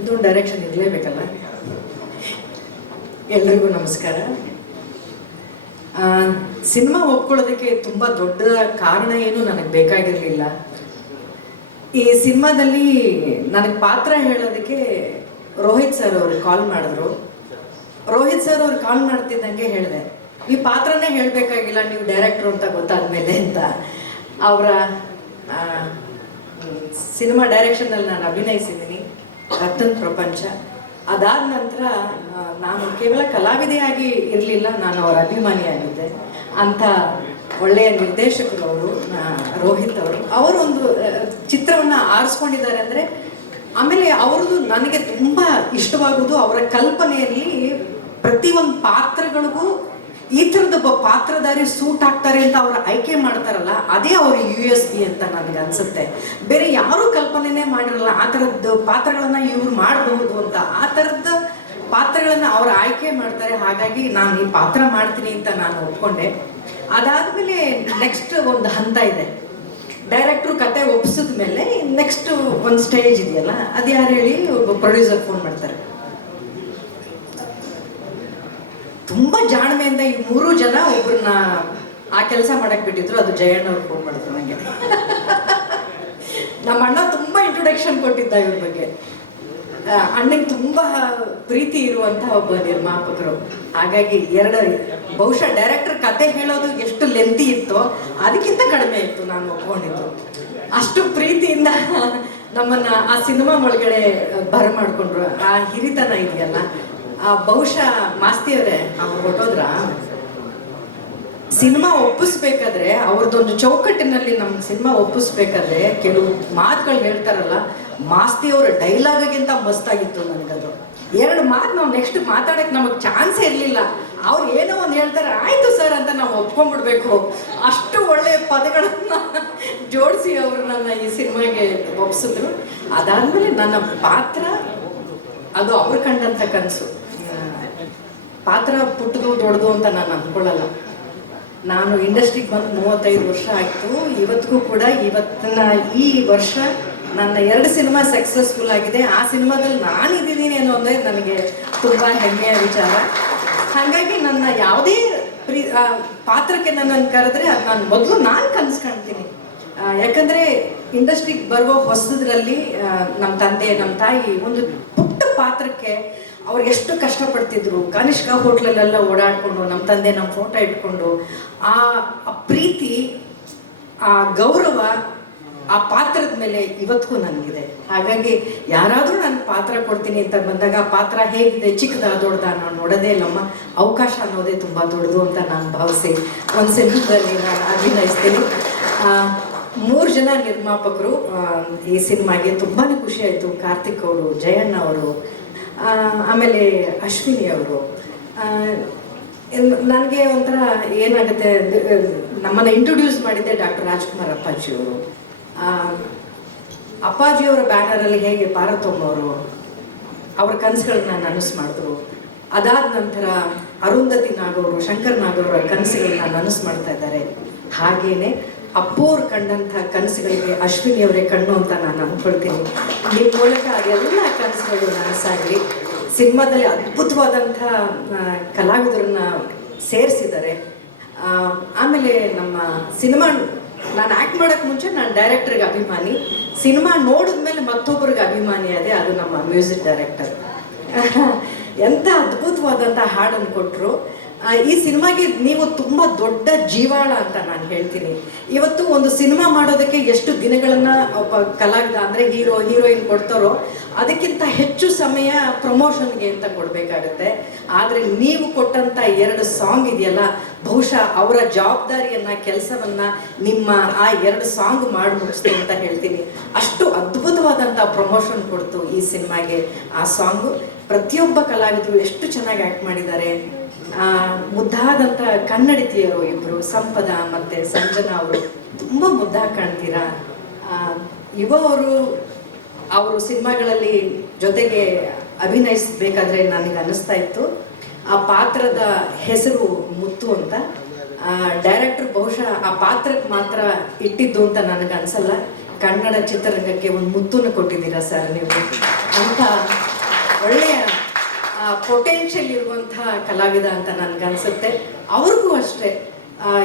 ಇದು ಡೈರೆಕ್ಷನ್ ಇರಲೇಬೇಕಲ್ಲ? ಎಲ್ರಿಗೂ ನಮಸ್ಕಾರ. ಸಿನಿಮಾ ಒಪ್ಕೊಳ್ಳೋದಕ್ಕೆ ತುಂಬ ದೊಡ್ಡ ಕಾರಣ ಏನು ನನಗೆ ಬೇಕಾಗಿರಲಿಲ್ಲ. ಈ ಸಿನಿಮಾದಲ್ಲಿ ನನಗೆ ಪಾತ್ರ ಹೇಳೋದಕ್ಕೆ ರೋಹಿತ್ ಸರ್ ಅವರು ಕಾಲ್ ಮಾಡಿದ್ರು. ರೋಹಿತ್ ಸರ್ ಅವ್ರು ಕಾಲ್ ಮಾಡ್ತಿದ್ದಂಗೆ ಹೇಳಿದೆ, ಈ ಪಾತ್ರನೇ ಹೇಳಬೇಕಾಗಿಲ್ಲ, ನೀವು ಡೈರೆಕ್ಟ್ರು ಅಂತ ಗೊತ್ತಾದ್ಮೇಲೆ ಅಂತ. ಅವರ ಸಿನಿಮಾ ಡೈರೆಕ್ಷನಲ್ಲಿ ನಾನು ಅಭಿನಯಿಸಿದ್ದೀನಿ ರತನ್ ಪ್ರಪಂಚ. ಅದಾದ ನಂತರ ನಾನು ಕೇವಲ ಕಲಾವಿದೆಯಾಗಿ ಇರಲಿಲ್ಲ, ನಾನು ಅವರ ಅಭಿಮಾನಿಯಾಗಿದ್ದೆ. ಅಂಥ ಒಳ್ಳೆಯ ನಿರ್ದೇಶಕರು ಅವರು ರೋಹಿತ್ ಅವರು ಅವರೊಂದು ಚಿತ್ರವನ್ನು ಆರಿಸ್ಕೊಂಡಿದ್ದಾರೆ ಅಂದರೆ, ಆಮೇಲೆ ಅವ್ರದ್ದು ನನಗೆ ತುಂಬ ಇಷ್ಟವಾಗುವುದು ಅವರ ಕಲ್ಪನೆಯಲ್ಲಿ ಪ್ರತಿಯೊಂದು ಪಾತ್ರಗಳಿಗೂ ಈ ಥರದೊಬ್ಬ ಪಾತ್ರಧಾರಿ ಸೂಟ್ ಆಗ್ತಾರೆ ಅಂತ ಅವ್ರು ಆಯ್ಕೆ ಮಾಡ್ತಾರಲ್ಲ, ಅದೇ ಅವ್ರ ಯು ಎಸ್ ಬಿ ಅಂತ ನನಗೆ ಅನ್ಸುತ್ತೆ. ಬೇರೆ ಯಾರೂ ಕಲ್ಪನೆನೇ ಮಾಡಿರಲ್ಲ, ಆ ಥರದ್ದು ಪಾತ್ರಗಳನ್ನ ಇವ್ರು ಮಾಡಬಹುದು ಅಂತ. ಆ ಥರದ ಪಾತ್ರಗಳನ್ನ ಅವ್ರು ಆಯ್ಕೆ ಮಾಡ್ತಾರೆ, ಹಾಗಾಗಿ ನಾನು ಈ ಪಾತ್ರ ಮಾಡ್ತೀನಿ ಅಂತ ನಾನು ಒಪ್ಕೊಂಡೆ. ಅದಾದ್ಮೇಲೆ ನೆಕ್ಸ್ಟ್ ಒಂದು ಹಂತ ಇದೆ. ಡೈರೆಕ್ಟ್ರು ಕತೆ ಒಪ್ಸಿದ ಮೇಲೆ ನೆಕ್ಸ್ಟ್ ಒಂದು ಸ್ಟೇಜ್ ಇದೆಯಲ್ಲ ಅದು ಯಾರು ಹೇಳಿ ಒಬ್ಬ ಪ್ರೊಡ್ಯೂಸರ್ ಫೋನ್ ಮಾಡ್ತಾರೆ. ತುಂಬಾ ಜಾಣ್ಮೆಯಿಂದ ಈ ಮೂರು ಜನ ಒಬ್ಬರನ್ನ ಆ ಕೆಲಸ ಮಾಡಕ್ ಬಿಟ್ಟಿದ್ರು, ಅದು ಜಯಣ್ಣ ಅವ್ರು ಫೋನ್ ಮಾಡಿದ್ರು ನನಗೆ ನಮ್ಮ ಅಣ್ಣ ತುಂಬಾ ಇಂಟ್ರೊಡಕ್ಷನ್ ಕೊಟ್ಟಿದ್ದ ಇವ್ರ ಬಗ್ಗೆ. ಅಣ್ಣಗೆ ತುಂಬಾ ಪ್ರೀತಿ ಇರುವಂತ ಒಬ್ಬ ನಿರ್ಮಾಪಕರು. ಹಾಗಾಗಿ ಎರಡು, ಬಹುಶಃ ಡೈರೆಕ್ಟರ್ ಕತೆ ಹೇಳೋದು ಎಷ್ಟು ಲೆಂತಿ ಇತ್ತೋ ಅದಕ್ಕಿಂತ ಕಡಿಮೆ ಇತ್ತು ನಾನು ಒಪ್ಕೊಂಡಿದ್ದು. ಅಷ್ಟು ಪ್ರೀತಿಯಿಂದ ನಮ್ಮನ್ನ ಆ ಸಿನಿಮಾ ಒಳಗಡೆ ಬರಮಾಡ್ಕೊಂಡ್ರು. ಆ ಹಿರಿತನ ಇದೆಯಲ್ಲ ಬಹುಶಃ ಮಾಸ್ತಿಯವರೇ, ಅವ್ರು ಹೊಟ್ಟೋದ್ರ ಸಿನಿಮಾ ಒಪ್ಪಿಸ್ಬೇಕಾದ್ರೆ, ಅವ್ರದ್ದೊಂದು ಚೌಕಟ್ಟಿನಲ್ಲಿ ನಮ್ಮ ಸಿನಿಮಾ ಒಪ್ಪಿಸ್ಬೇಕಾದ್ರೆ ಕೆಲವು ಮಾತುಗಳು ಹೇಳ್ತಾರಲ್ಲ ಮಾಸ್ತಿ ಅವರ ಡೈಲಾಗಿಗಿಂತ ಮಸ್ತಾಗಿತ್ತು ನನಗದು. ಎರಡು ಮಾತು ನಾವು ನೆಕ್ಸ್ಟ್ ಮಾತಾಡಕ್ಕೆ ನಮಗೆ ಚಾನ್ಸೇ ಇರಲಿಲ್ಲ. ಅವ್ರು ಏನೋ ಒಂದು ಹೇಳ್ತಾರೆ, ಆಯ್ತು ಸರ್ ಅಂತ ನಾವು ಒಪ್ಕೊಂಡ್ಬಿಡ್ಬೇಕು ಅಷ್ಟು ಒಳ್ಳೆಯ ಪದಗಳನ್ನ ಜೋಡಿಸಿ ಅವರು ನನ್ನ ಈ ಸಿನಿಮಾಗೆ ಒಪ್ಸಿದ್ರು. ಅದಾದ್ಮೇಲೆ ನನ್ನ ಪಾತ್ರ, ಅದು ಅವ್ರು ಕಂಡಂಥ ಕನಸು. ಪಾತ್ರ ಪುಟ್ಟದು ದೊಡ್ಡದು ಅಂತ ನಾನು ಅಂದ್ಕೊಳ್ಳಲ್ಲ. ನಾನು ಇಂಡಸ್ಟ್ರಿಗೆ ಬಂದು ಮೂವತ್ತೈದು ವರ್ಷ ಆಯಿತು. ಇವತ್ತಿಗೂ ಕೂಡ ಇವತ್ತಿನ ಈ ವರ್ಷ ನನ್ನ ಎರಡು ಸಿನಿಮಾ ಸಕ್ಸಸ್ಫುಲ್ ಆಗಿದೆ. ಆ ಸಿನಿಮಾದಲ್ಲಿ ನಾನು ಇದ್ದೀನಿ ಅನ್ನೋದೇ ನನಗೆ ತುಂಬ ಹೆಮ್ಮೆಯ ವಿಚಾರ. ಹಾಗಾಗಿ ನನ್ನ ಯಾವುದೇ ಪ್ರೀ ಪಾತ್ರಕ್ಕೆ ನನ್ನನ್ನು ಕರೆದ್ರೆ ಅದು ನಾನು ಮೊದಲು ನಾನು ಕನಸು ಕಾಣ್ತೀನಿ. ಯಾಕಂದ್ರೆ ಇಂಡಸ್ಟ್ರಿಗೆ ಬರುವ ಹೊಸದ್ರಲ್ಲಿ ನಮ್ಮ ತಂದೆ ನಮ್ಮ ತಾಯಿ ಒಂದು ಪಾತ್ರಕ್ಕೆ ಅವ್ರು ಎಷ್ಟು ಕಷ್ಟಪಡ್ತಿದ್ರು. ಕನಿಷ್ಕ ಹೋಟ್ಲಲ್ಲೆಲ್ಲ ಓಡಾಡ್ಕೊಂಡು ನಮ್ಮ ತಂದೆ ನಮ್ಮ ಫೋಟೋ ಇಟ್ಕೊಂಡು, ಆ ಪ್ರೀತಿ, ಆ ಗೌರವ ಆ ಪಾತ್ರದ ಮೇಲೆ ಇವತ್ತಿಗೂ ನನಗಿದೆ. ಹಾಗಾಗಿ ಯಾರಾದರೂ ನಾನು ಪಾತ್ರ ಕೊಡ್ತೀನಿ ಅಂತ ಬಂದಾಗ ಪಾತ್ರ ಹೇಗಿದೆ, ಚಿಕ್ಕದ ದೊಡ್ಡದ ನಾನು ನೋಡೋದೇ ಇಲ್ಲಮ್ಮ. ಅವಕಾಶ ಅನ್ನೋದೇ ತುಂಬ ದೊಡ್ಡದು ಅಂತ ನಾನು ಭಾವಿಸಿ ಒಂದು ಸಿನಿಮಾದಲ್ಲಿ ನಾನು ಅಭಿನಯಿಸ್ತೀನಿ. ಮೂರು ಜನ ನಿರ್ಮಾಪಕರು ಈ ಸಿನಿಮಾಗೆ ತುಂಬಾ ಖುಷಿ ಆಯಿತು. ಕಾರ್ತಿಕ್ ಅವರು, ಜಯಣ್ಣ ಅವರು ಆಮೇಲೆ ಅಶ್ವಿನಿ ಅವರು. ನನಗೆ ಒಂಥರ ಏನಾಗುತ್ತೆ ನಮ್ಮನ್ನು ಇಂಟ್ರೊಡ್ಯೂಸ್ ಮಾಡಿದ್ದೆ ಡಾಕ್ಟರ್ ರಾಜ್ಕುಮಾರ್ ಅಪ್ಪಾಜಿಯವರು ಅಪ್ಪಾಜಿಯವರ ಬ್ಯಾನರಲ್ಲಿ ಹೇಗೆ ಪಾರ್ವತಮ್ಮ ಅವರು, ಅವ್ರ ಕನಸುಗಳನ್ನ ನನಸು ಮಾಡಿದ್ರು. ಅದಾದ ನಂತರ ಅರುಂಧತಿ ನಾಗವರು, ಶಂಕರ್ ನಾಗವರ ಕನಸುಗಳನ್ನ ನನಸು ಮಾಡ್ತಾ ಇದ್ದಾರೆ. ಹಾಗೇನೆ ಅಪ್ಪೋರು ಕಂಡಂಥ ಕನಸುಗಳಿಗೆ ಅಶ್ವಿನಿ ಅವರೇ ಕಣ್ಣು ಅಂತ ನಾನು ಅಂದ್ಕೊಳ್ತೀನಿ. ನಿಮ್ಮ ಮೂಲಕ ಎಲ್ಲ ಕನಸುಗಳು ನನಸಾಗಲಿ ಸಿನಿಮಾದಲ್ಲಿ ಅದ್ಭುತವಾದಂಥ ಕಲಾವಿದರನ್ನ ಸೇರಿಸಿದ್ದಾರೆ. ಆಮೇಲೆ ನಮ್ಮ ಸಿನಿಮಾ, ನಾನು ಆ್ಯಕ್ಟ್ ಮಾಡೋಕ್ಕೆ ಮುಂಚೆ ನಾನು ಡೈರೆಕ್ಟರ್ಗೆ ಅಭಿಮಾನಿ. ಸಿನಿಮಾ ನೋಡಿದ್ಮೇಲೆ ಮತ್ತೊಬ್ಬರಿಗೆ ಅಭಿಮಾನಿ ಅದೇ, ಅದು ನಮ್ಮ ಮ್ಯೂಸಿಕ್ ಡೈರೆಕ್ಟರ್. ಎಂಥ ಅದ್ಭುತವಾದಂಥ ಹಾಡನ್ನು ಕೊಟ್ಟರು ಈ ಸಿನಿಮಾಗೆ ನೀವು ತುಂಬ ದೊಡ್ಡ ಜೀವಾಳ ಅಂತ ನಾನು ಹೇಳ್ತೀನಿ. ಇವತ್ತು ಒಂದು ಸಿನಿಮಾ ಮಾಡೋದಕ್ಕೆ ಎಷ್ಟು ದಿನಗಳನ್ನ ಒಬ್ಬ ಕಲಾವಿದ ಅಂದ್ರೆ ಹೀರೋ, ಹೀರೋಯಿನ್ ಕೊಡ್ತಾರೋ ಅದಕ್ಕಿಂತ ಹೆಚ್ಚು ಸಮಯ ಪ್ರಮೋಷನ್ಗೆ ಅಂತ ಕೊಡಬೇಕಾಗುತ್ತೆ. ಆದರೆ ನೀವು ಕೊಟ್ಟಂತ ಎರಡು ಸಾಂಗ್ ಇದೆಯಲ್ಲ, ಬಹುಶಃ ಅವರ ಜವಾಬ್ದಾರಿಯನ್ನ, ಕೆಲಸವನ್ನ ನಿಮ್ಮ ಆ ಎರಡು ಸಾಂಗ್ ಮಾಡಿ ಮುಗಿಸ್ತು ಅಂತ ಹೇಳ್ತೀನಿ. ಅಷ್ಟು ಅದ್ಭುತವಾದಂತ ಪ್ರಮೋಷನ್ ಕೊಡ್ತು ಈ ಸಿನಿಮಾಗೆ ಆ ಸಾಂಗು. ಪ್ರತಿಯೊಬ್ಬ ಕಲಾವಿದರು ಎಷ್ಟು ಚೆನ್ನಾಗಿ ಆಕ್ಟ್ ಮಾಡಿದ್ದಾರೆ. ಮುದ್ದಾದಂಥ ಕನ್ನಡತಿಯರು ಇಬ್ಬರು ಸಂಪದ ಮತ್ತು ಸಂಜನಾ ಅವರು. ತುಂಬ ಮುದ್ದಾಗಿ ಕಾಣ್ತೀರಾ? ಯುವ ಅವರು ಅವರು ಸಿನಿಮಾಗಳಲ್ಲಿ ಜೊತೆಗೆ ಅಭಿನಯಿಸಬೇಕಾದ್ರೆ ನನಗೆ ಅನ್ನಿಸ್ತಾ ಇತ್ತು. ಆ ಪಾತ್ರದ ಹೆಸರು ಮುತ್ತು ಅಂತ. ಡೈರೆಕ್ಟರ್ ಬಹುಶಃ ಆ ಪಾತ್ರಕ್ಕೆ ಮಾತ್ರ ಇಟ್ಟಿದ್ದು ಅಂತ ನನಗೆ ಅನ್ಸಲ್ಲ. ಕನ್ನಡ ಚಿತ್ರರಂಗಕ್ಕೆ ಒಂದು ಮುತ್ತನ್ನು ಕೊಟ್ಟಿದ್ದೀರಾ ಸರ್ ನೀವು? ಅಂತ ಒಳ್ಳೆಯ ಪೊಟೆನ್ಷಿಯಲ್ ಇರುವಂತಹ ಕಲಾವಿದ ಅಂತ ನನ್ಗನ್ಸುತ್ತೆ. ಅವ್ರಿಗೂ ಅಷ್ಟೇ.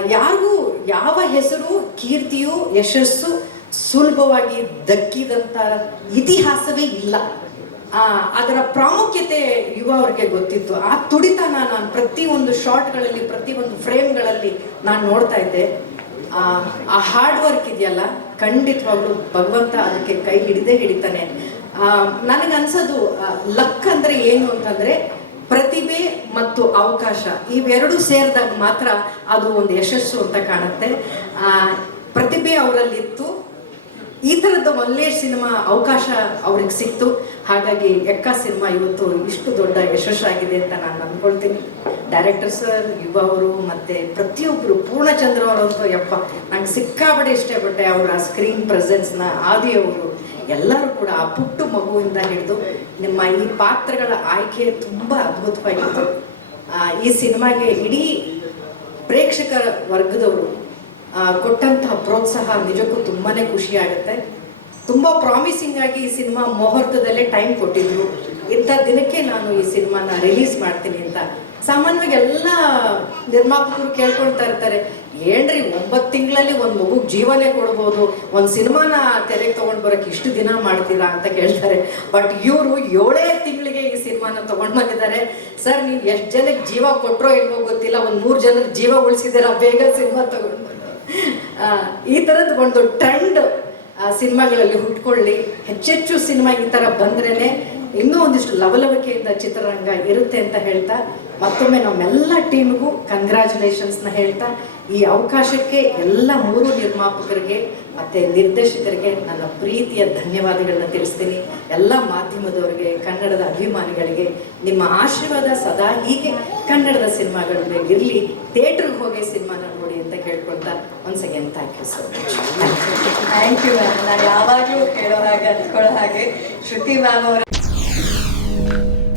ಯಾರಿಗೂ ಯಾವ ಹೆಸರು, ಕೀರ್ತಿಯು, ಯಶಸ್ಸು ಸುಲಭವಾಗಿ ದಕ್ಕಿದಂಥ ಇತಿಹಾಸವೇ ಇಲ್ಲ. ಅದರ ಪ್ರಾಮುಖ್ಯತೆ ಯುವ ಅವ್ರಿಗೆ ಗೊತ್ತಿತ್ತು. ಆ ತುಡಿತನ ನಾನು ಪ್ರತಿ ಪ್ರತಿಯೊಂದು ಶಾರ್ಟ್ಗಳಲ್ಲಿ ಒಂದು ಫ್ರೇಮ್ಗಳಲ್ಲಿ ನಾನು ನೋಡ್ತಾ ಇದ್ದೆ. ಆ ಹಾರ್ಡ್ ವರ್ಕ್ ಇದೆಯಲ್ಲ, ಖಂಡಿತವಾಗ್ಲೂ ಭಗವಂತ ಅದಕ್ಕೆ ಕೈ ಹಿಡಿದೇ ಹಿಡಿತಾನೆ. ನನಗನ್ಸೋದು ಲಕ್ ಅಂದ್ರೆ ಏನು ಅಂತಂದ್ರೆ ಪ್ರತಿಭೆ ಮತ್ತು ಅವಕಾಶ. ಇವೆರಡೂ ಸೇರಿದಾಗ ಮಾತ್ರ ಅದು ಒಂದು ಯಶಸ್ಸು ಅಂತ ಕಾಣುತ್ತೆ. ಪ್ರತಿಭೆ ಅವರಲ್ಲಿತ್ತು. ಈ ಥರದ ಒಳ್ಳೆಯ ಸಿನಿಮಾ ಅವಕಾಶ ಅವ್ರಿಗೆ ಸಿಕ್ತು. ಹಾಗಾಗಿ ಎಕ್ಕ ಸಿನಿಮಾ ಇವತ್ತು ಇಷ್ಟು ದೊಡ್ಡ ಯಶಸ್ಸಾಗಿದೆ ಅಂತ ನಾನು ಅಂದ್ಕೊಳ್ತೀನಿ ಡೈರೆಕ್ಟರ್ ಸರ್ ಯುವ ಅವರು, ಮತ್ತೆ ಪ್ರತಿಯೊಬ್ಬರು ಪೂರ್ಣಚಂದ್ರ ಅವರಂತೂ ಯಪ್ಪ, ನಂಗೆ ಸಿಕ್ಕಾಬಡೆ ಇಷ್ಟಪಟ್ಟೆ ಅವರ ಸ್ಕ್ರೀನ್ ಪ್ರೆಸೆನ್ಸ್ನ ಆದಿಯವರು ಎಲ್ಲರೂ ಕೂಡ ಆ ಪುಟ್ಟು ಮಗುವಿಂದ ಹಿಡಿದು ನಿಮ್ಮ ಈ ಪಾತ್ರಗಳ ಆಯ್ಕೆ ತುಂಬ ಅದ್ಭುತವಾಗಿತ್ತು. ಈ ಸಿನಿಮಾಗೆ ಇಡೀ ಪ್ರೇಕ್ಷಕರ ವರ್ಗದವರು ಕೊಟ್ಟಂತಹ ಪ್ರೋತ್ಸಾಹ ನಿಜಕ್ಕೂ ತುಂಬಾನೇ ಖುಷಿ ಆಗುತ್ತೆ ತುಂಬಾ ಪ್ರಾಮಿಸಿಂಗ್ ಆಗಿ ಈ ಸಿನಿಮಾ ಮುಹೂರ್ತದಲ್ಲೇ ಟೈಮ್ ಕೊಟ್ಟಿದ್ರು. ಇಂಥ ದಿನಕ್ಕೆ ನಾನು ಈ ಸಿನಿಮಾನ ರಿಲೀಸ್ ಮಾಡ್ತೀನಿ ಅಂತ ಸಾಮಾನ್ಯವಾಗಿ ಎಲ್ಲ ನಿರ್ಮಾಪಕರು ಕೇಳ್ಕೊಳ್ತಾ ಇರ್ತಾರೆ, ಏನ್ರಿ ಒಂಬತ್ತು ತಿಂಗಳಲ್ಲಿ ಒಂದು ಮಗು ಜೀವನೇ ಕೊಡ್ಬೋದು, ಒಂದು ಸಿನಿಮಾನ ತೆರೆಗೆ ತಗೊಂಡು ಬರೋಕೆ ಇಷ್ಟು ದಿನ ಮಾಡ್ತೀರಾ? ಅಂತ ಕೇಳ್ತಾರೆ. ಬಟ್ ಇವರು ಏಳೇ ತಿಂಗಳಿಗೆ ಈ ಸಿನಿಮಾನ ತಗೊಂಡು ಬಂದಿದ್ದಾರೆ. ಸರ್, ನೀವು ಎಷ್ಟು ಜನಕ್ಕೆ ಜೀವ ಕೊಟ್ಟರೋ ಇಲ್ವೋ ಗೊತ್ತಿಲ್ಲ, ಒಂದು ಮೂರು ಜನರ ಜೀವ ಉಳಿಸಿದ್ದೀರಾ, ಬೇಗ ಸಿನಿಮಾ ತಗೊಂಡು ಈ ಥರದ್ದು ಒಂದು ಟ್ರೆಂಡ್ ಸಿನಿಮಾಗಳಲ್ಲಿ ಹುಟ್ಕೊಳ್ಳಿ. ಹೆಚ್ಚೆಚ್ಚು ಸಿನಿಮಾ ಈ ಥರ ಬಂದ್ರೇನೆ ಇನ್ನೂ ಒಂದಿಷ್ಟು ಲವಲವಿಕೆಯಿಂದ ಚಿತ್ರರಂಗ ಇರುತ್ತೆ ಅಂತ ಹೇಳ್ತಾ, ಮತ್ತೊಮ್ಮೆ ನಮ್ಮೆಲ್ಲ ಟೀಮ್ಗೂ ಕಂಗ್ರ್ಯಾಚುಲೇಷನ್ಸ್ನ ಹೇಳ್ತಾ, ಈ ಅವಕಾಶಕ್ಕೆ ಎಲ್ಲ ಮೂರು ನಿರ್ಮಾಪಕರಿಗೆ ಮತ್ತೆ ನಿರ್ದೇಶಕರಿಗೆ ನನ್ನ ಪ್ರೀತಿಯ ಧನ್ಯವಾದಗಳನ್ನ ತಿಳಿಸ್ತೀನಿ. ಎಲ್ಲ ಮಾಧ್ಯಮದವರಿಗೆ, ಕನ್ನಡದ ಅಭಿಮಾನಿಗಳಿಗೆ, ನಿಮ್ಮ ಆಶೀರ್ವಾದ ಸದಾ ಹೀಗೆ ಕನ್ನಡದ ಸಿನಿಮಾಗಳ ಮೇಲೆ ಇರಲಿ, ಥಿಯೇಟ್ರಿಗೆ ಹೋಗಿ ಸಿನಿಮಾನ ನೋಡಿ ಅಂತ ಕೇಳ್ಕೊಳ್ತಾ once again thank you so much thank you ma'am ನಾನು ಯಾವಾಗಲೂ ಕೇಳೋ ಹಾಗೆ ಅಂದ್ಕೊಳ್ಳೋ ಹಾಗೆ, ಶ್ರುತಿ ಮ್ಯಾಮ್ ಅವರ.